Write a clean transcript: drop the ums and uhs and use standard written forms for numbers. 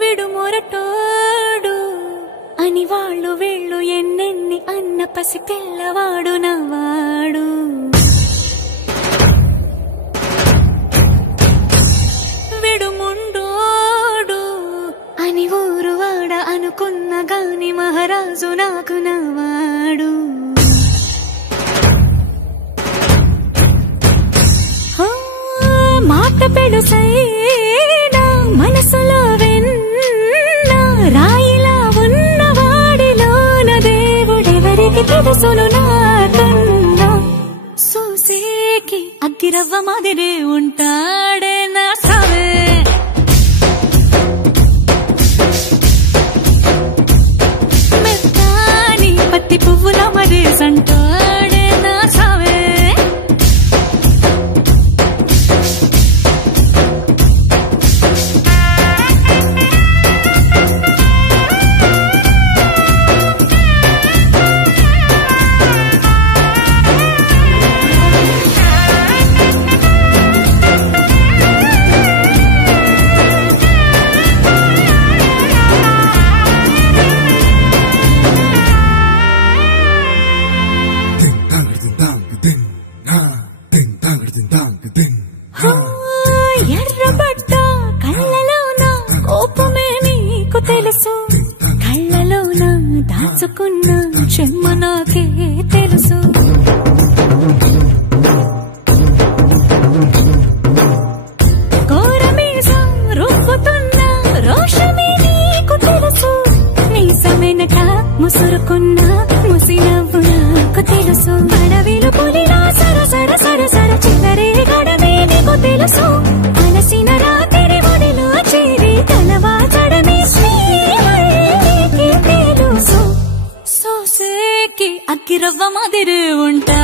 విడు మొరటోడు అని వాళ్ళు వీళ్ళు ఎన్నెన్ని అన్న పసి పిల్లవాడు నవాడు. విడు ముండోడు అని ఊరు వాడ అనుకున్న గాని మహారాజు నాకు నవాడు. మాట పెడుసైనా మనసులో వెన్న రాయిలా ఉన్నవాడిలోన దేవుడెవరికి తెలుసును నాకన్నా. సూసేకి అగ్గిరవ్వ మాదిరి ఉంటాడే నా సావే. మెత్తాని పత్తి పువ్వుల మరి సంటాడే నా సావే. ఎర్రబడ్డ కళ్ళలోన కోపమే నీకు తెలుసు, కళ్ళలోన దాచుకున్న చెమ్మ నాకే తెలుసు. కోరమీసం రుబ్బుతున్న రోషమే నీకు తెలుసు, మీసమెనక ముసురుకున్న ముసినవ్వు నాకు తెలుసు. అడవిలు పులిలా సర సర సర సర చిల్లరే గడమే నీకు తెలుసు, అలసిన రాత్రి ఒడిలో చేరి తలవాచడమే శ్రీకి తెలుసు. సోసేకి అగ్గిరవ్వ మాదిరి ఉంటా